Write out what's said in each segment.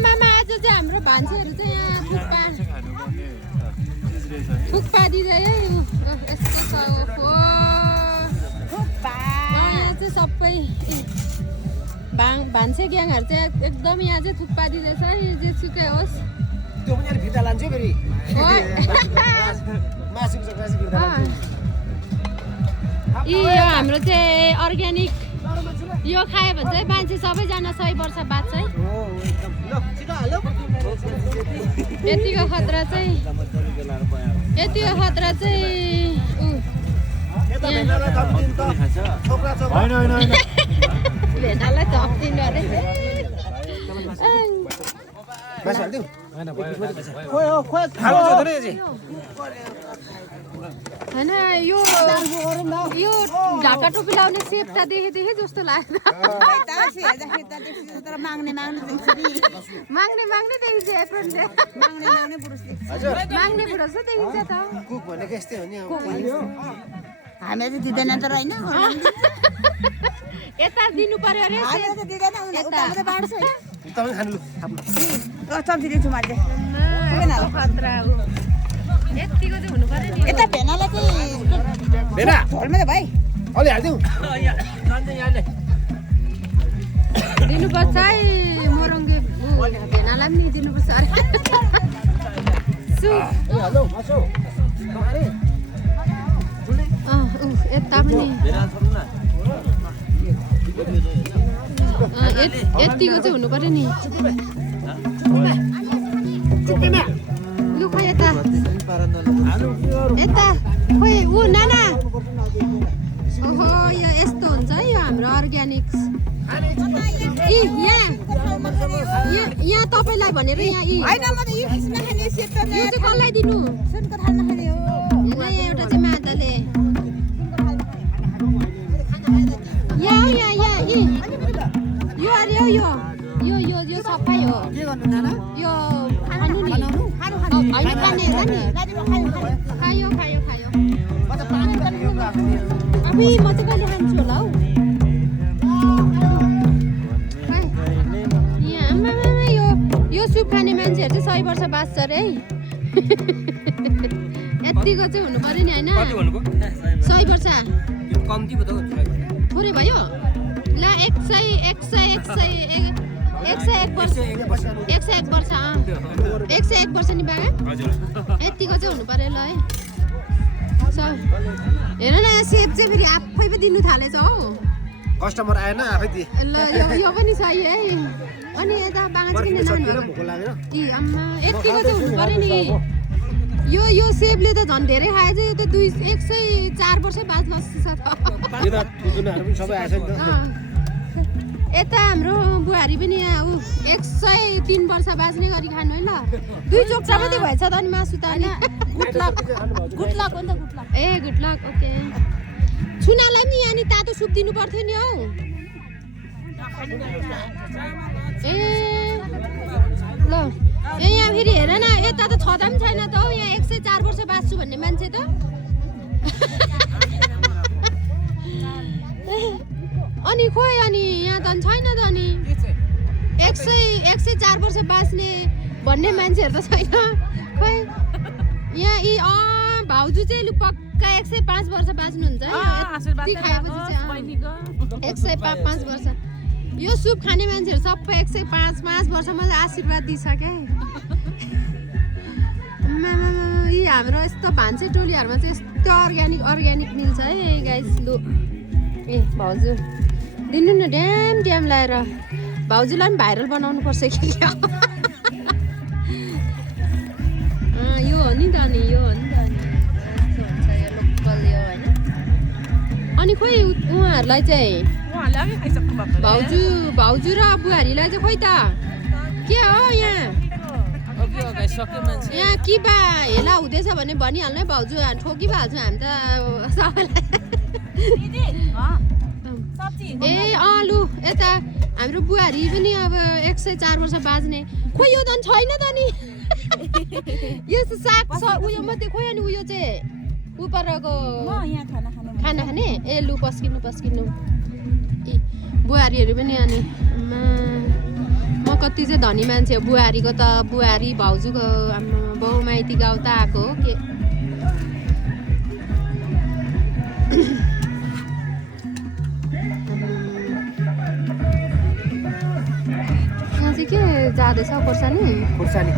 आमामा आज चाहिँ हाम्रो भान्सेहरू चाहिँ यहाँ थुक्पा दिँदै है यस्तो छ ओहो यहाँ चाहिँ सबै भान्से ग्याङहरू चाहिँ एकदम यहाँ चाहिँ थुक्पा दिँदैछ यो जेसुकै होस् त्यो पनि भित्ता लान्छ फेरि यो हाम्रो चाहिँ अर्ग्यानिक यो खायो भने चाहिँ मान्छे सबैजना 100 वर्ष बाँच्छ है यतिको खतरा चाहिँ भेनालाई थपिदिनु अरे होइन यो ढाका टोपी लाउने सेप त देखे जस्तो लाग्यो माग्ने देखिन्छ एप्रोनले माग्ने बुढो जस्तो देखिन्छ त हामी चाहिँ दिँदैन त होइन यता दिनु पर्यो अरे खतरा यतिको चाहिँ हुनु पर्यो नि यता भेनालाई चाहिँ झोलमा त भाइ अलि हालिदिउँ दिनुपर्छ है मोरङ्गे भेनालाई पनि दिनुपर्छ अरे यता पनि यतिको चाहिँ हुनु पर्यो नि लु खोइ यता खोइ ऊ नाना ओहो यो यस्तो हुन्छ है यो हाम्रो अर्ग्यानिक्स यहाँ तपाईँलाई भनेर यहाँ यो चाहिँ कसलाई दिनु यहाँ एउटा चाहिँ माताले यहाँ यो अरे यो सबै हो यो खानु नि होइन खाने होला नि खायो अब म चाहिँ कहिले खान्छु होला हौ यो सुप खाने मान्छेहरू चाहिँ 100 वर्ष बाँच्छ अरे है यतिको चाहिँ हुनु पर्यो नि होइन 100 वर्ष थोरै भयो ल 101 वर्ष 101 वर्ष नि बाबा यतिको चाहिँ हुनु पर्यो ल है हेर न यहाँ सेप चाहिँ फेरि आफै पो दिनु थालेछ हौ कस्टमर आएन आफै दिए ल यो पनि सही है अनि यता बाँच किन आम्मा यतिको चाहिँ हुनु पर्यो नि यो सेपले त झन् धेरै खाएछ यो त 104 वर्षै बाँच्न यता हाम्रो बुहारी पनि यहाँ 103 वर्ष बाँच्ने गरी खानु है ल 2 चोक्टा मात्रै भएछ त अनि मासु त अनि गुड लक हो नि त गुड लक ओके छुनालाई नि यहाँ नि तातो सुप दिनु पर्थ्यो नि हौ ए ल यहाँ फेरि हेर न यता त छँदा पनि छैन त हौ यहाँ 104 वर्ष बाँच्छु भन्ने मान्छे त अनि खोइ अनि यहाँ त छैन त अनि 104 वर्ष बाँच्ने भन्ने मान्छेहरू त छैन खोइ यहाँ भाउजू चाहिँ लु पक्का 105 वर्ष बाँच्नुहुन्छ है यति खाएपछि चाहिँ 105 वर्ष यो सुप खाने मान्छेहरू सबै 105 वर्षमा आशीर्वाद दिइसके यी हाम्रो यस्तो भान्से टोलीहरूमा चाहिँ यस्तो अर्ग्यानिक मिल्छ है गाइस लु ए भाउजू दिनु न ड्याम लाएर भाउजूलाई पनि भाइरल बनाउनु पर्छ कि यो हो नि त अनि यस्तो हुन्छ यो लोकल यो होइन अनि खोइ उहाँहरूलाई चाहिँ भाउजू र बुहारीलाई चाहिँ खोइ त के हो यहाँ किबा हेला हुँदैछ भने भनिहाल्नु है भाउजू ठोकी पो हाल्छौँ हामी त सबैलाई ए लु यता हाम्रो बुहारी पनि अब 104 वर्ष बाँच्ने खोइ यो त छैन त नि यो साग उयो मात्रै खोइ अनि उयो चाहिँ उपरको खाना खाने ए लु पस्किनु ए बुहारीहरू पनि अनि म कति चाहिँ धनी मान्छे हो बुहारीको त बुहारी भाउजूको बाउ माइती गाउँ त आएको हो के यहाँ चाहिँ के जाँदैछ खोर्सानी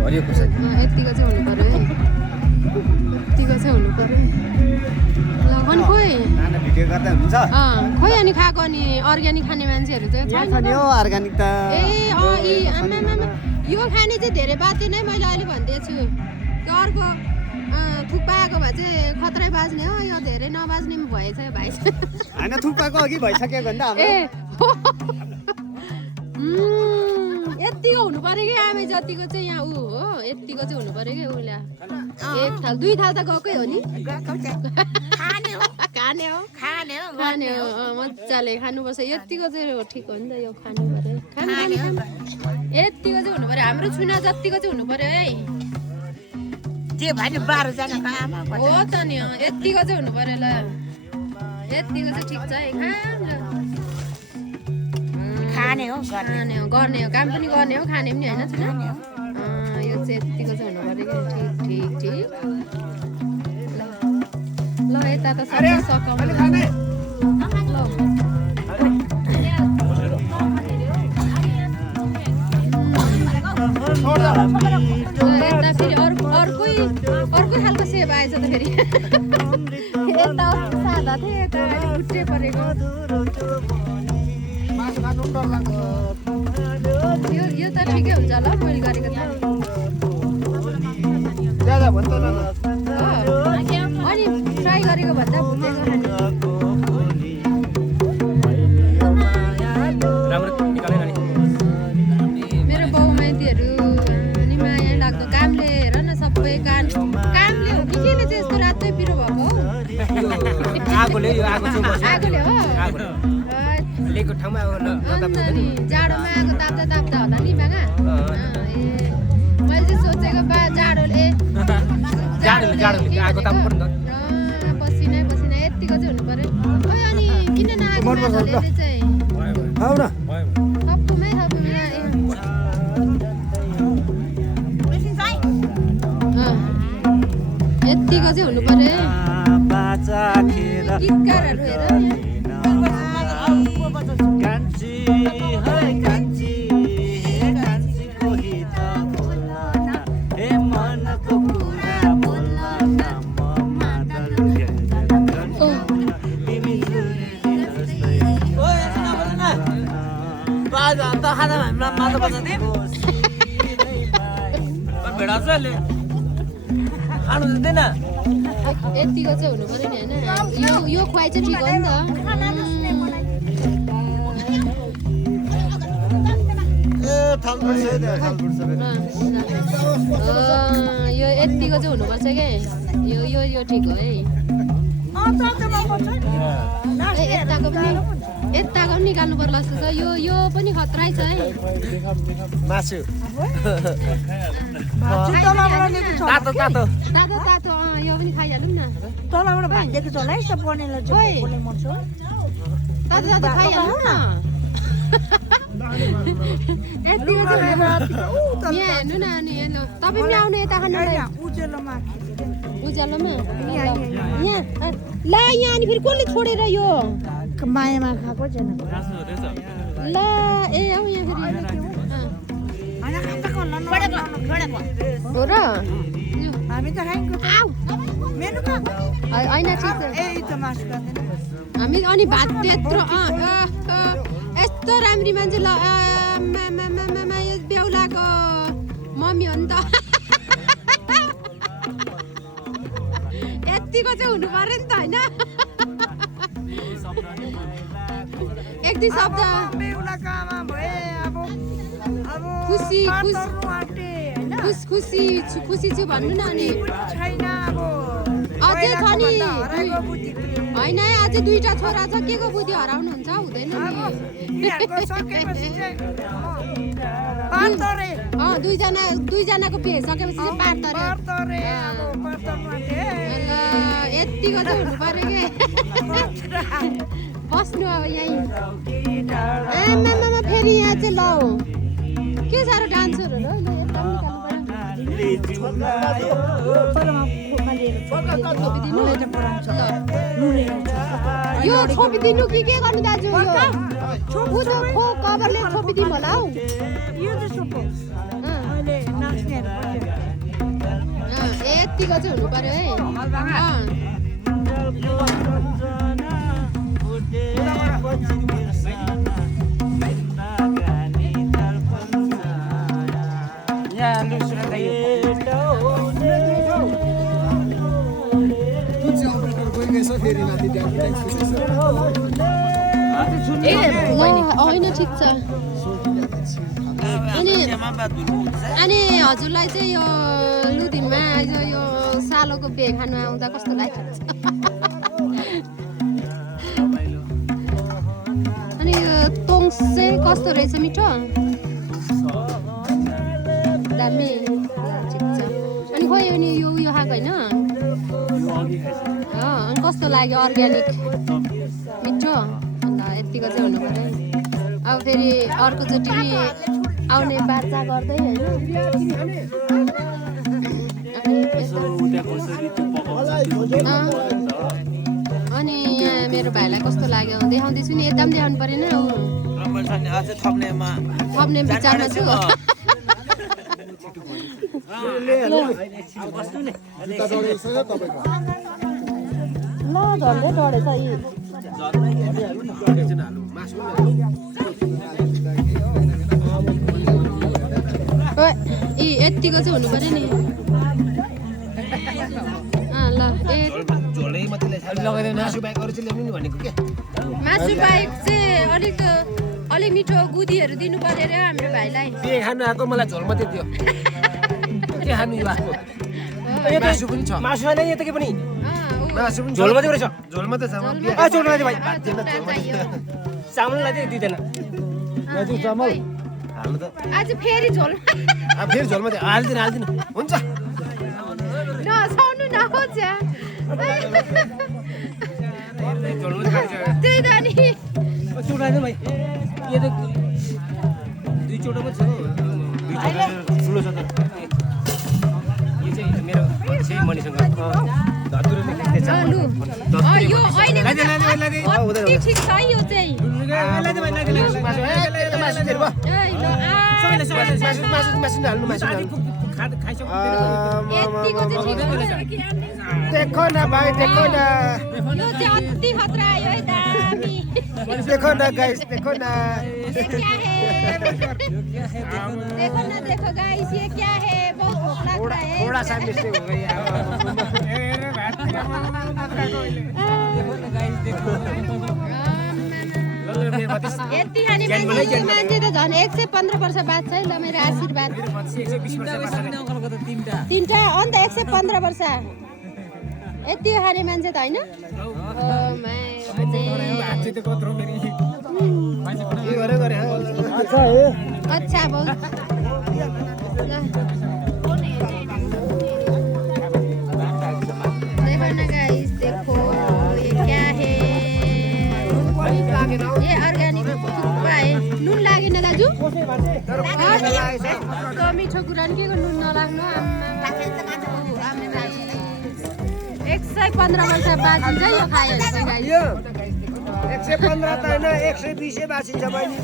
हरियो खुर्सानी यत्तिको चाहिँ हुनु पर्यो है यत्तिको चाहिँ हुनु पर्यो ल अनि खोइ नाना भिडियो गर्दा हुन्छ खोइ अनि खाएको अनि अर्ग्यानिक खाने मान्छेहरू चाहिँ छैन नि हो अर्गानिक त यो खाने चाहिँ धेरै बाँच्यो नै मैले अहिले भन्दैछु त्यो अर्को थुक्पाएको भए चाहिँ खतरै बाँच्ने हो यो धेरै नबाँच्ने भएछ यो भाइ होइन थुक्पाको अघि भइसक्यो नि त यत्तिको हुनु पर्यो कि आमे जतिको चाहिँ यहाँ ऊ हो यत्तिको चाहिँ हुनु पर्यो कि उसले एक थाल दुई थाल त गएकै हो नि खाने हो मजाले खानुपर्छ यत्तिको चाहिँ ठिक हो नि त यो खानु पर्यो यत्तिको चाहिँ हुनु पर्यो हाम्रो छुना जत्तिको चाहिँ हुनु पर्यो है हो त नि यत्तिको चाहिँ हुनु पर्यो ल यत्तिको चाहिँ ठिक छ है गर्ने हो काम पनि गर्ने हो खाने पनि होइन छुना यो चाहिँ यत्तिको चाहिँ हुनु पर्यो कि ठिक ल यता त सबै सकाउनु यता फेरि अर्कै खालको सेवा आएछ त फेरि यता सादा थियो यता बुट्टे परेको यो त ठिकै हुन्छ ल मैले गरेको अनि फ्राई गरेको भन्दा भुटेको मेरो बाउ माइतीहरू नि माया लाग्दो कामले हेर न सबै कामले हो कि केले चाहिँ यस्तो रातै पिरो भएको हो आगोले हो जाडोमा आगो ताप्दा होला नि बागा मैले चाहिँ सोचेको बा जाडोले पसिना यत्तिको चाहिँ हुनु पर्यो अनि किन नआएको चाहिँ थप्पुमै यत्तिको चाहिँ हुनु पर्यो गीतकारहरू हेर यत्तिको चाहिँ हुनु पर्यो नि होइन यो खुवाइ चाहिँ ठिक हो नि त यो यत्तिको चाहिँ हुनुपर्छ क्या यो ठिक हो है यताको पनि निकाल्नु पर्ला जस्तो छ यो पनि खतरै छ है मासु तातो यो पनि खाइहालौँ न तलबाट भाइदेखि चला है त बनेला चाहिँ तातो खाइहालौँ न यत्तिको चाहिँ यहाँ हेर्नु न अनि तपाईँ पनि आउनु यता खानु उज्यालोमा यहाँ ल यहाँ अनि फेरि कसले छोडेर यो मायामा खाएको छैन ल ए हौ यहाँ हो र हामी त खाइन्छ मेनु होइन ठिक हामी अनि भात त्यत्रो यस्तो राम्री मान्छे ल यो बेहुलाको मम्मी हो नि त यत्तिको चाहिँ हुनु पर्यो नि त होइन एक दुई शब्द खुसी छु भन्नु न अनि अझै छ नि होइन है अझै दुईटा छोरा छ के को बुद्धि हराउनुहुन्छ हुँदैन दुईजनाको बिहे सकेपछि चाहिँ पार तरे यत्तिको चाहिँ हुनु पर्यो के बस्नु अब यहीँ आमामा फेरि यहाँ चाहिँ ल छोपिदिनु मलाई त पुरानो छ ल नुने यो छोपिदिनु कि के गर्नु दाजु यो ऊ त खो कभरले छोपिदिनु होला हौ यो चाहिँ सोपो अँ, अहिले नाच्नेहरू अँ, यतिको चाहिँ हुनु पर्यो है अँ। ए ल होइन ठिक छ अनि हजुरलाई चाहिँ यो लुधिनमा यो सालोको बिहे खानु आउँदा कस्तो लागिरहेको छ अनि यो तोङ्स चाहिँ कस्तो रहेछ मिठो दामी ठिक छ अनि खोइ अनि यो उयो खाएको होइन अनि कस्तो लाग्यो अर्ग्यानिक मिठो अन्त यतिको चाहिँ हुनु पऱ्यो अब फेरि अर्कोचोटि आउने बाचा गर्दै होइन अनि यहाँ मेरो भाइलाई कस्तो लाग्यो देखाउँदैछु नि एकदम देखाउनु परेन थप्ने विचारमा छु ल झन्डै डढेछ यी यतिको चाहिँ हुनु पर्यो नि ल मासु बाहेक चाहिँ अलिक मिठो गुदीहरू दिनु पर्यो रे हाम्रो भाइलाई के खानु आएको मलाई झोल मात्रै दियो के खानु यो आएको मासु पनि छ मासु छैन यता के पनि मासु पनि झोल मात्रै रहेछ झोल मात्रै छ झोल मात्रै भाइ भात दिएन चामललाई चाहिँ दिँदैन चामल हाल्नु त आज फेरि झोल फेरि झोल मात्रै हालिदिनु हुन्छ नसाउनु नहोस् त्यही त नि चुडाइदिनु भाइ यो त दुई चोटो पो छ ठुलो छ त यो चाहिँ मेरो चाहिँ मनिसँग धतुरोले लेख्दैछ लु यो अहिले ठिक छ यो चाहिँ देखो न भाइ देखो न यो चाहिँ अति खतरा आयो है दामी देखो न गाइस देखो न ये क्या है देखो ना देखो गाइस ये क्या है बहुत भूख लग रहा है थोड़ा सा मिस्टेक हो गई यति खाने मान्छे त झन् 115 वर्ष बाद छ है ल मेरो आशीर्वाद तीनटा अन्त 115 वर्ष यति खाने मान्छे त होइन अच्छा बहुत देखो ना गाइस देखो ये क्या है ये अर्ग्यानिक थुक्पा है नुन लागेन दाजु मिठो कुरा नि के नुन नलाग्नु 115 वर्ष बाद हुन्छ यो खायो भने 115 त होइन 120 बासिन्छ बहिनी